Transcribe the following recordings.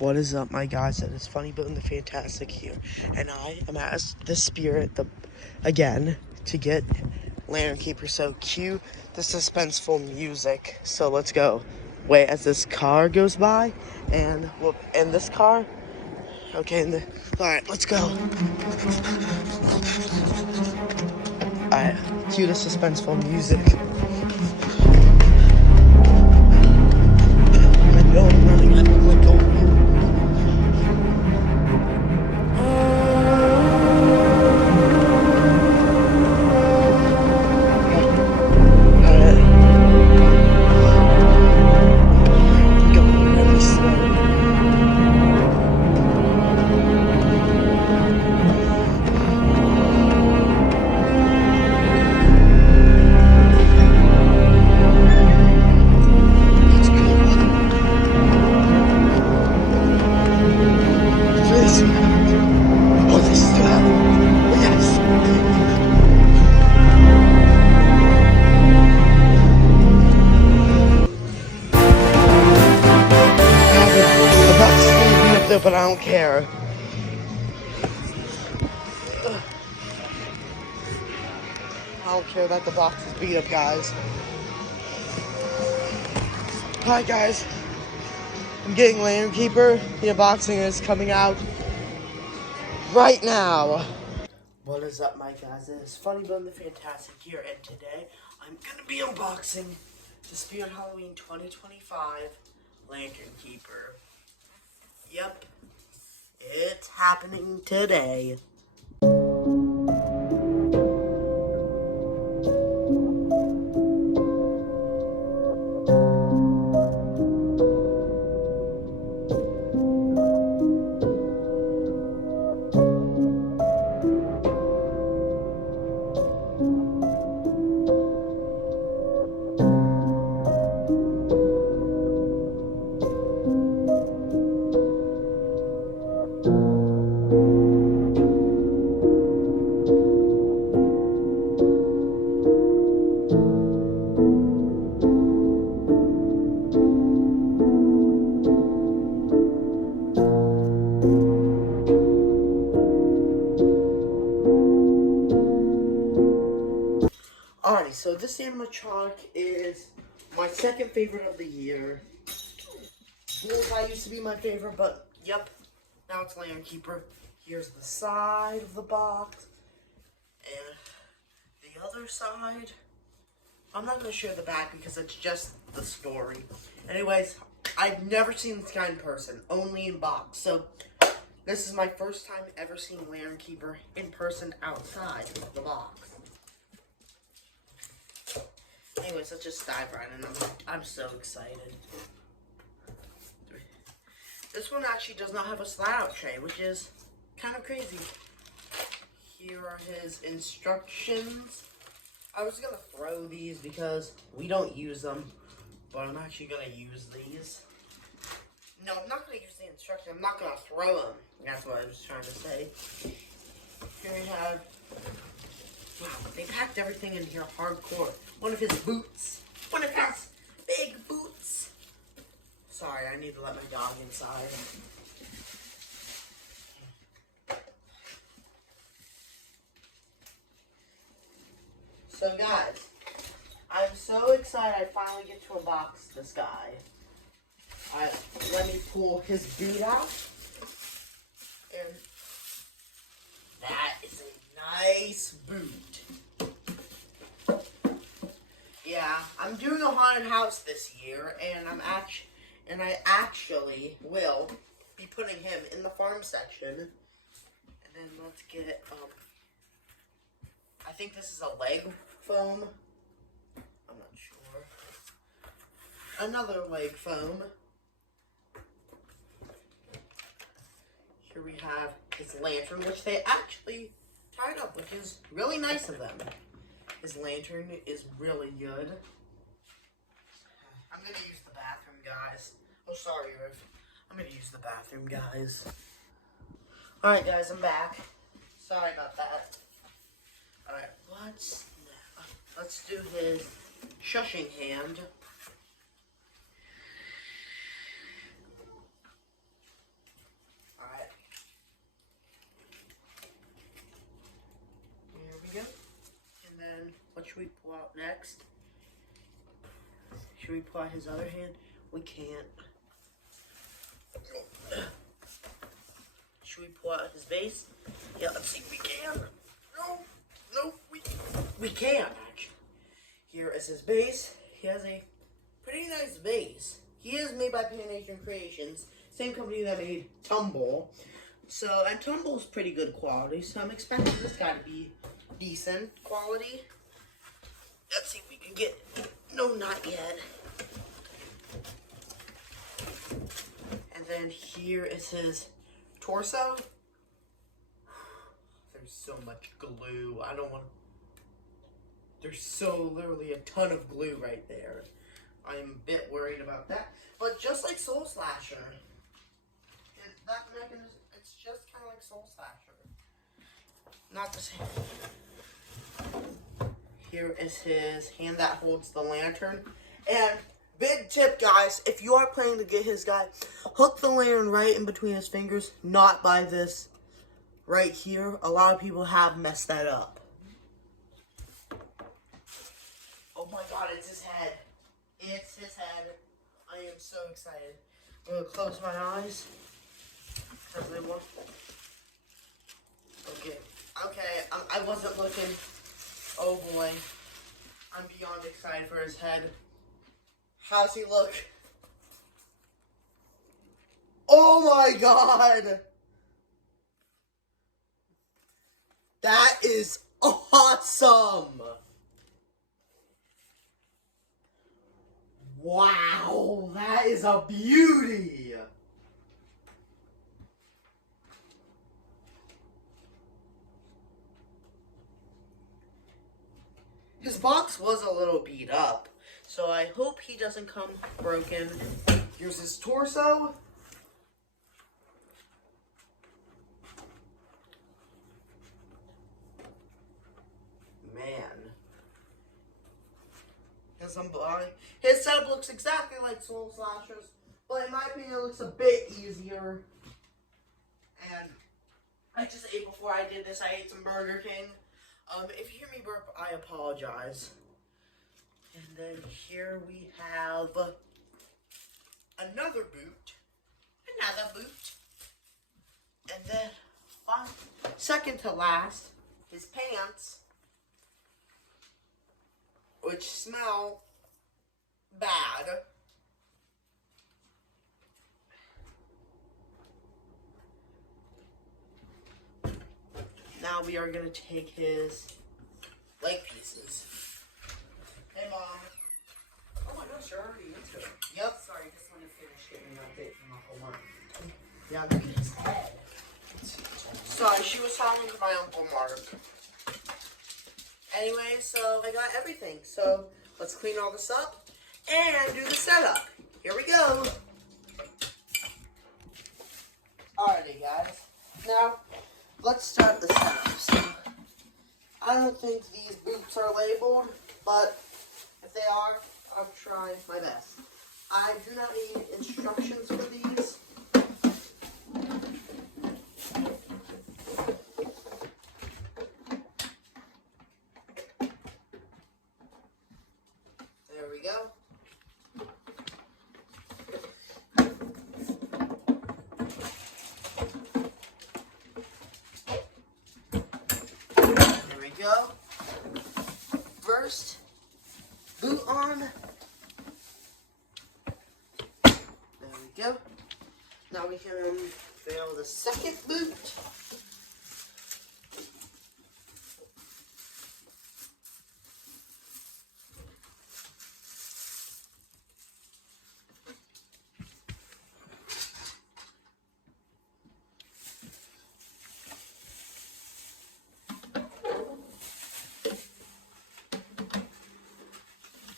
What is up, my guys? It is Funny Bone the Fantastic here, and I am as the spirit again to get Lantern Keeper. So cue the suspenseful music. So let's go. Wait as this car goes by, and we'll end this car. Okay, all right, let's go. All right, cue the suspenseful music. I know I'm running. I'm like going. But I don't care. I don't care that the box is beat up, guys. Hi, guys. I'm getting Lantern Keeper. The unboxing is coming out right now. What is up, my guys? It's Funny Bone the Fantastic here, and today I'm gonna be unboxing the Spirit Halloween 2025 Lantern Keeper. Yep, it's happening today. Alrighty, so this animatronic is my second favorite of the year. Bullseye used to be my favorite, but yep, now it's Lantern Keeper. Here's the side of the box, and the other side. I'm not going to show the back because it's just the story. Anyways, I've never seen this guy in person, only in box. So, this is my first time ever seeing Lantern Keeper in person outside of the box. Anyways, let's just dive right in. I'm so excited. This one actually does not have a slide-out tray, which is kind of crazy. Here are his instructions. I was going to throw these because we don't use them, but I'm actually going to use these. No, I'm not going to use the instructions. I'm not going to throw them. That's what I was trying to say. Here we have... Wow, they packed everything in here hardcore. One of his boots. One of his big boots. Sorry, I need to let my dog inside. So guys, I'm so excited I finally get to unbox this guy. Alright, let me pull his boot out. And that is a nice boot. Yeah, I'm doing a haunted house this year, and I actually will be putting him in the farm section. And then let's get I think this is a leg foam. I'm not sure. Another leg foam. Here we have his lantern, which they actually tied up, which is really nice of them. His lantern is really good. I'm going to use the bathroom, guys. Oh, sorry, Irv. I'm going to use the bathroom, guys. Alright, guys, I'm back. Sorry about that. Alright, let's do his shushing hand. next. Should we pull out his other hand? We can't. Should we pull out his base? Yeah, let's see if we can. No, we can't, actually. Here is his base. He has a pretty nice base. He is made by Pan-Asian Creations, same company that made Tumble. So, and Tumble's pretty good quality, so I'm expecting this guy to be decent quality. Let's see if we can get, no, not yet. And then here is his torso. There's so much glue. I don't want to. There's so literally a ton of glue right there. I'm a bit worried about that. But just like Soul Slasher, that mechanism, it's just kind of like Soul Slasher. Not the same. Here is his hand that holds the lantern. And big tip, guys, if you are planning to get his guy, hook the lantern right in between his fingers, not by this right here. A lot of people have messed that up. Oh my god, it's his head. It's his head. I am so excited. I'm going to close my eyes. Okay, I wasn't looking. Oh boy. I'm beyond excited for his head. How's he look? Oh my god! That is awesome! Wow, that is a beauty! His box was a little beat up, so I hope he doesn't come broken. Here's his torso. Man. His setup looks exactly like Soul Slasher's, but in my opinion it looks a bit easier. And I just ate before I did this, I ate some Burger King. If you hear me burp, I apologize. And then here we have another boot. And then, second to last, his pants, which smell bad. Now we are going to take his leg pieces. Hey, Mom. Oh my gosh, you're already into it. Yep. Sorry, just want to finish getting an update from Uncle Mark. Yeah, look at his head. Sorry, she was talking to my Uncle Mark. Anyway, so I got everything. So let's clean all this up and do the setup. Here we go. Alrighty, guys. Now, let's start the setup. So, I don't think these boots are labeled, but if they are, I'll try my best. I do not need instructions for these. There we go. There we go. First, boot on. There we go. Now we can unveil the second boot.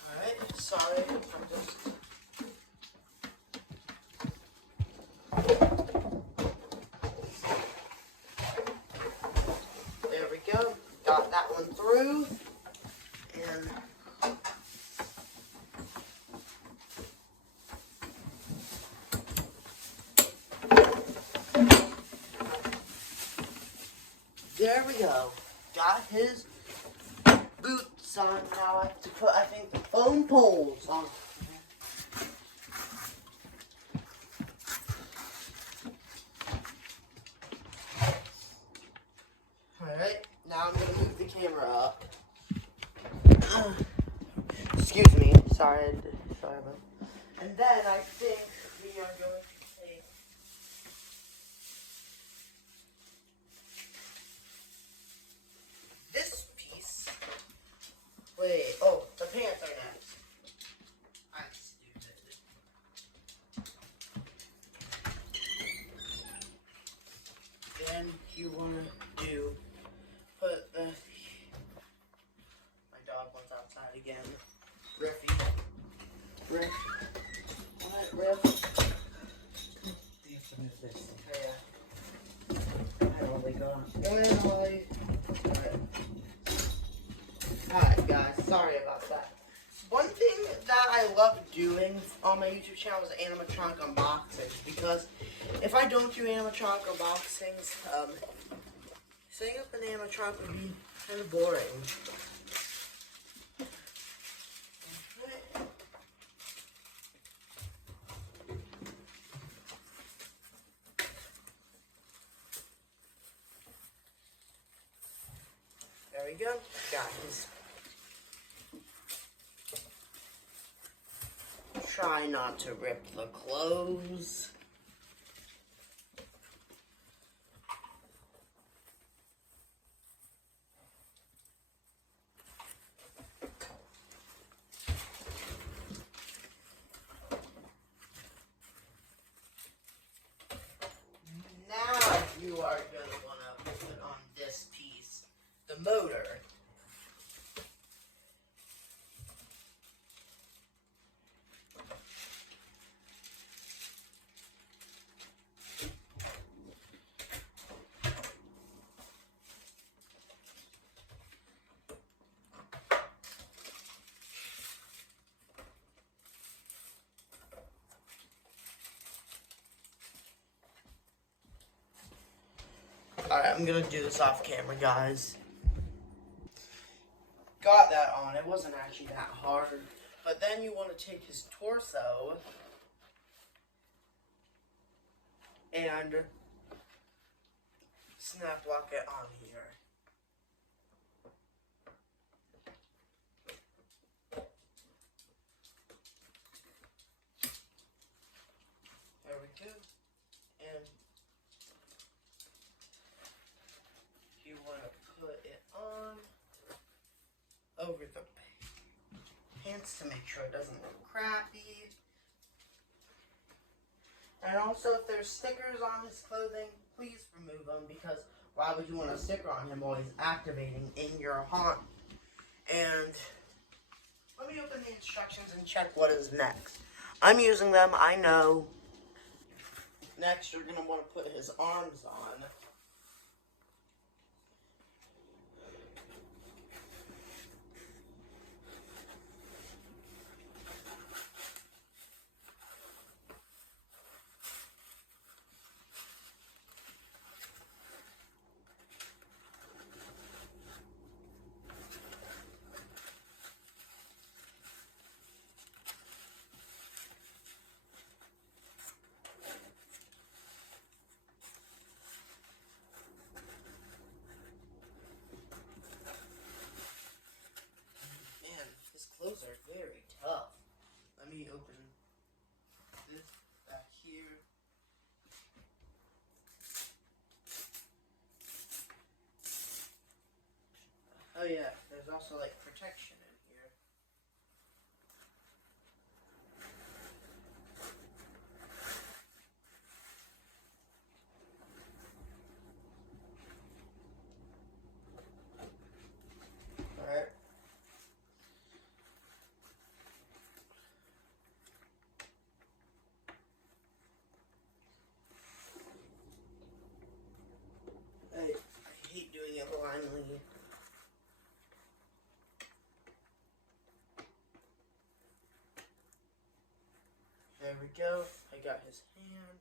Alright, sorry, I'm just... There we go. Got that one through. And there we go. Got his boots So now I have to put, I think, the foam poles on. Alright, now I'm going to move the camera up. Excuse me, sorry about that. And then I think we are going to take this piece. Wait, oh, the pants are next. I'm stupid. Then you want to put the... My dog went outside again. Riffy. Riff. What, Riff? You have to move this. Yeah. I don't think Alright guys, sorry about that. One thing that I love doing on my YouTube channel is animatronic unboxings, because if I don't do animatronic unboxings, setting up an animatronic would be kind of boring. There we go, guys. Try not to rip the clothes. Now you are going to want to put on this piece, the motor. Alright, I'm gonna do this off camera, guys. Got that on. It wasn't actually that hard. But then you want to take his torso and snap lock it on here. There we go. And you want to put it on over the pants to make sure it doesn't look crappy. And also, if there's stickers on his clothing, please remove them, because why would you want a sticker on him while he's activating in your haunt? And let me open the instructions and check what is next. I'm using them, I know. Next, you're going to want to put his arms on. Clothes are very tough. Let me open this back here. Oh yeah, there's also like protection in here. Alright. I hate doing it blindly. There we go. I got his hand.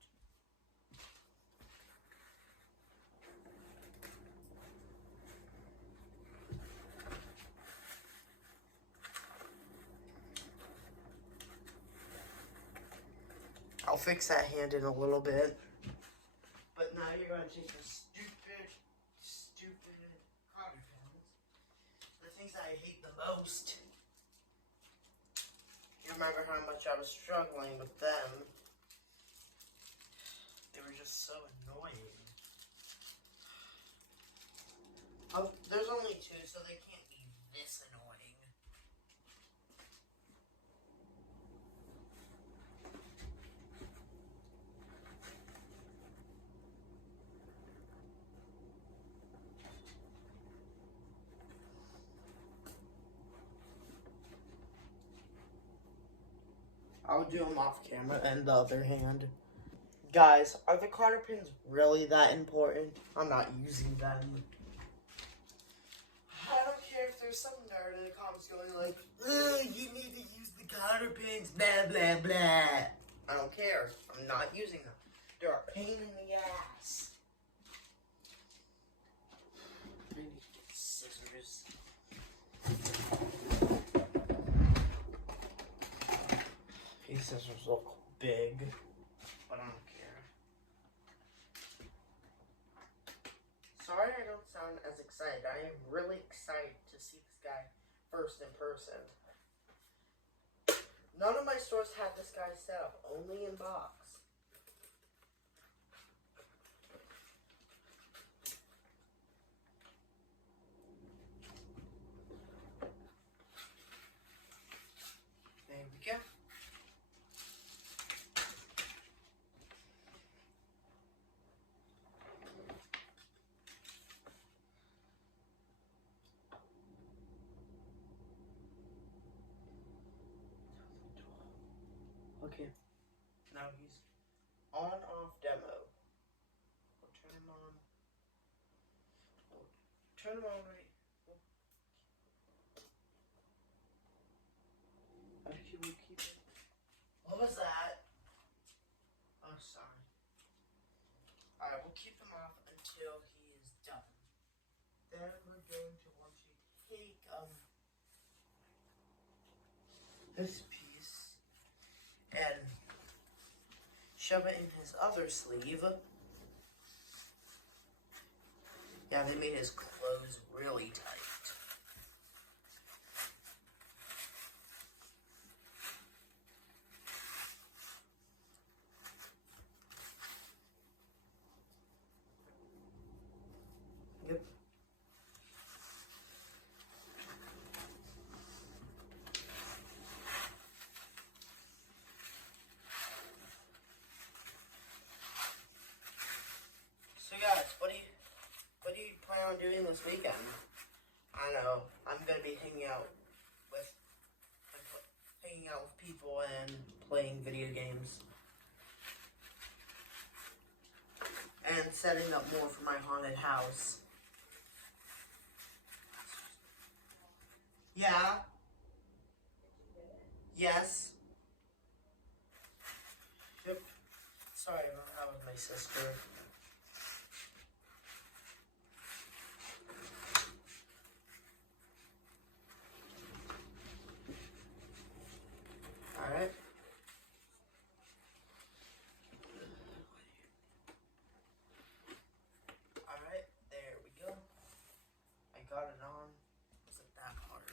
I'll fix that hand in a little bit. But now you're going to take the stupid cotter pins. The things that I hate the most. You remember how much I was struggling with them. They were just so annoying. Oh, there's only two, so they can't be this annoying. I'll do them off camera and the other hand. Guys, are the cotter pins really that important? I'm not using them. I don't care if there's some nerd in the comments going like, you need to use the cotter pins, blah, blah, blah. I don't care. I'm not using them. They're a pain in the ass. I need to get scissors. These scissors look big, but I don't care. Sorry I don't sound as excited. I am really excited to see this guy first in person. None of my stores had this guy set up, only in box. There we go. Okay, now he's on-off demo. We'll turn him on. We'll turn him on right. We'll keep it. What was that? Oh, sorry. Alright, we'll keep him off until he is done. Then we're going to want to take this piece and shove it in his other sleeve. Yeah, they made his clothes really tight. Yep. So guys, what do you plan on doing this weekend? I know I'm gonna be hanging out with people and playing video games and setting up more for my haunted house. Yeah. Yes. Yep. Sorry, that was my sister. Alright. Alright, there we go. I got it on. Wasn't that hard.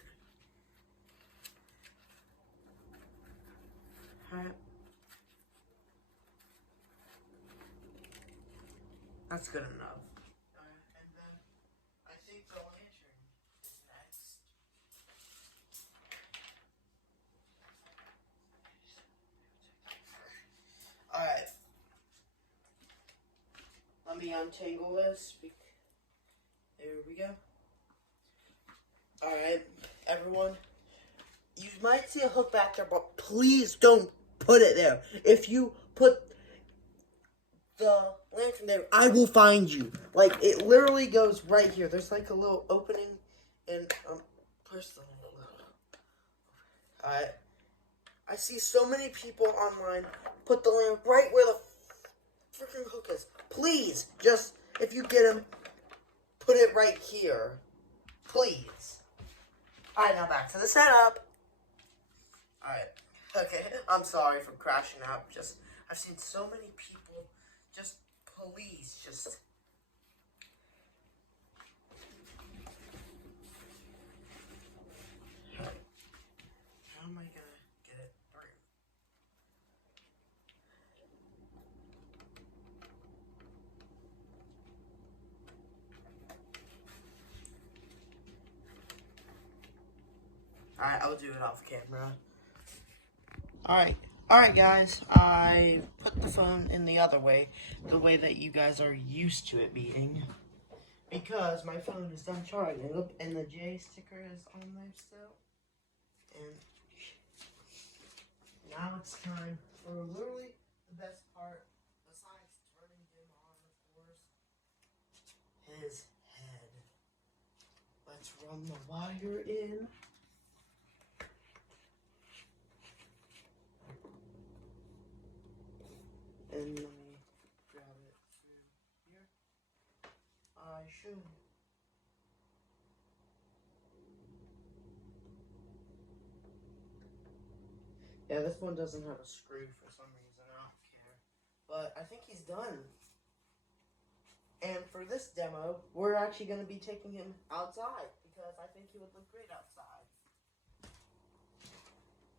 Alright. That's good enough. Alright, and then I think the lantern is next. Alright. Let me untangle this. There we go. Alright, everyone. You might see a hook back there, but please don't put it there. If you put the lantern there, I will find you. Like, it literally goes right here. There's like a little opening and press the little. Alright. I see so many people online put the lamp right where the freaking hook is. Please, just, if you get him, put it right here. Please. Alright, now back to the setup. Alright. Okay, I'm sorry for crashing out. I've seen so many people just please just. How am I gonna get it through? Alright, I'll do it off camera. Alright guys, I put the phone in the other way, the way that you guys are used to it being. Because my phone is done charging. Look, and the J sticker is on there still. And now it's time for literally the best part, besides turning him on, of course, his head. Let's run the wire in. And let me grab it through here. I should. Yeah, this one doesn't have a screw for some reason. I don't care. But I think he's done. And for this demo, we're actually going to be taking him outside because I think he would look great outside.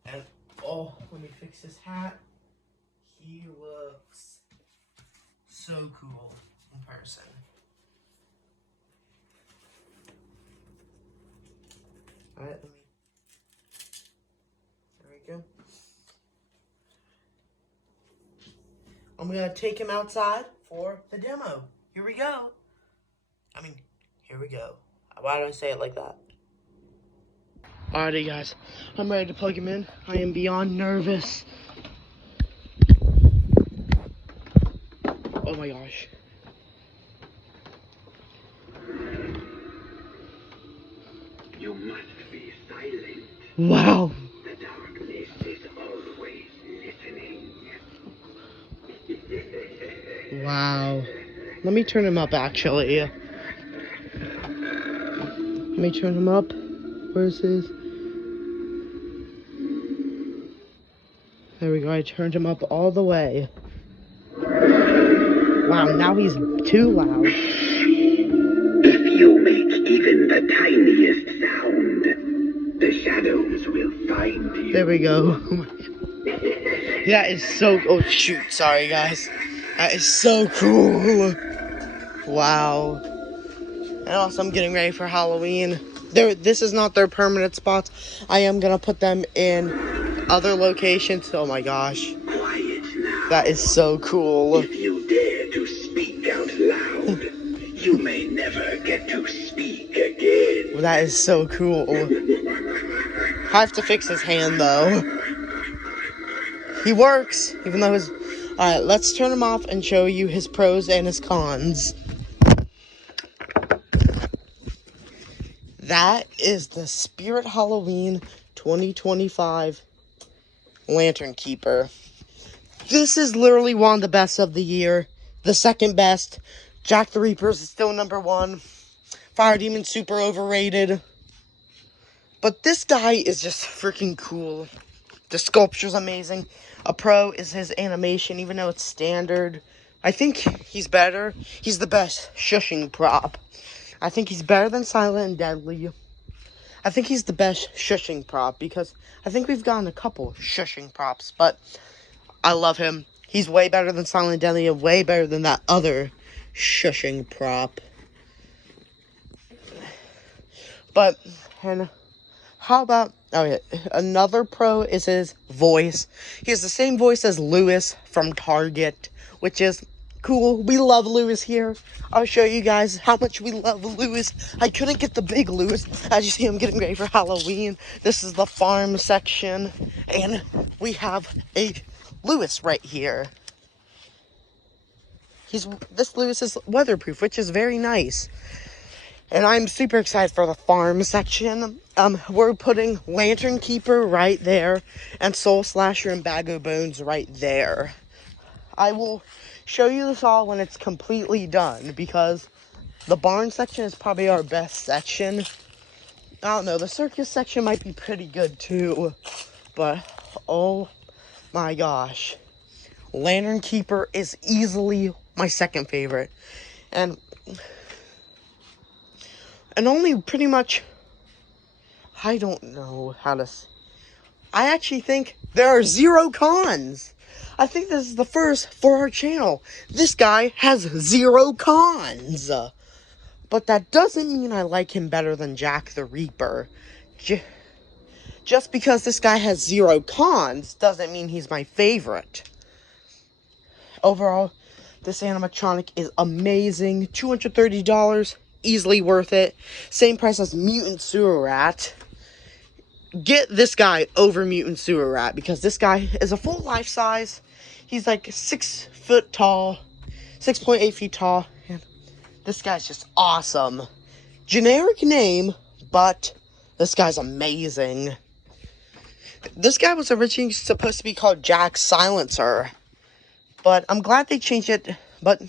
And, oh, let me fix his hat. He looks so cool in person. Alright, there we go. I'm gonna take him outside for the demo. Here we go. Here we go. Why did I say it like that? Alrighty guys, I'm ready to plug him in. I am beyond nervous. Oh my gosh. You must be silent. Wow. The darkness is always listening. Wow. Let me turn him up actually. Let me turn him up. Where's his? There we go. I turned him up all the way. Wow, now he's too loud. If you make even the tiniest sound, the shadows will find you. There we go. That is so... Oh, shoot. Sorry, guys. That is so cool. Wow. And also, I'm getting ready for Halloween. This is not their permanent spots. I am going to put them in other locations. Oh, my gosh. Quiet now. That is so cool. If you dare to speak out loud, you may never get to speak again. That is so cool. I have to fix his hand, though. He works, even though his... Alright, let's turn him off and show you his pros and his cons. That is the Spirit Halloween 2025 Lantern Keeper. This is literally one of the best of the year. The second best. Jack the Reaper's is still number one. Fire Demon's super overrated. But this guy is just freaking cool. The sculpture's amazing. A pro is his animation, even though it's standard. I think he's better. He's the best shushing prop. I think he's better than Silent and Deadly. I think he's the best shushing prop because I think we've gotten a couple shushing props, but I love him. He's way better than Silent and Deadly and way better than that other shushing prop. But, and how about, oh yeah, another pro is his voice. He has the same voice as Lewis from Target, which is cool. We love Lewis here. I'll show you guys how much we love Lewis. I couldn't get the big Lewis. As you see, I'm getting ready for Halloween. This is the farm section, and we have a Lewis right here. This Lewis is weatherproof, which is very nice. And I'm super excited for the farm section. We're putting Lantern Keeper right there, and Soul Slasher and Bag of Bones right there. I will show you this all when it's completely done, because the barn section is probably our best section. I don't know, the circus section might be pretty good too, but oh my gosh. Lantern Keeper is easily my second favorite. And only pretty much, I don't know how to... I actually think there are 0 cons. I think this is the first for our channel. This guy has 0 cons. But that doesn't mean I like him better than Jack the Reaper. Just because this guy has 0 cons doesn't mean he's my favorite. Overall, this animatronic is amazing. $230, easily worth it. Same price as Mutant Sewer Rat. Get this guy over Mutant Sewer Rat because this guy is a full life size. He's like 6 foot tall, 6.8 feet tall, and this guy's just awesome. Generic name, but this guy's amazing. This guy was originally supposed to be called Jack Silencer, but I'm glad they changed it. But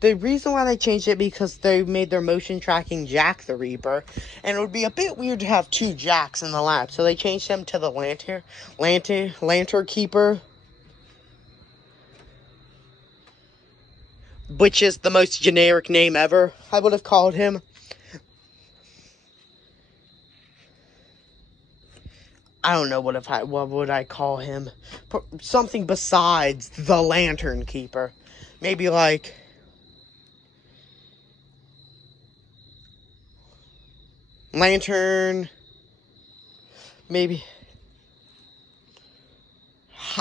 the reason why they changed it because they made their motion tracking Jack the Reaper, and it would be a bit weird to have 2 Jacks in the lab, so they changed him to the Lantern Keeper, which is the most generic name ever. I would have called him. I don't know what would I call him? Something besides the Lantern Keeper. Maybe like Lantern. Maybe.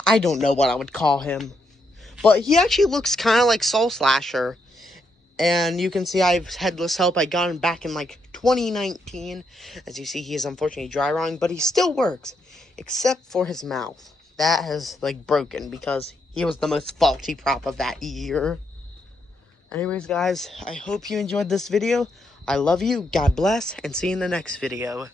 I don't know what I would call him. But he actually looks kind of like Soul Slasher. And you can see I have Headless Help. I got him back in like 2019. As you see, he is unfortunately dry rotting, but he still works. Except for his mouth. That has like broken because he was the most faulty prop of that year. Anyways, guys, I hope you enjoyed this video. I love you, God bless, and see you in the next video.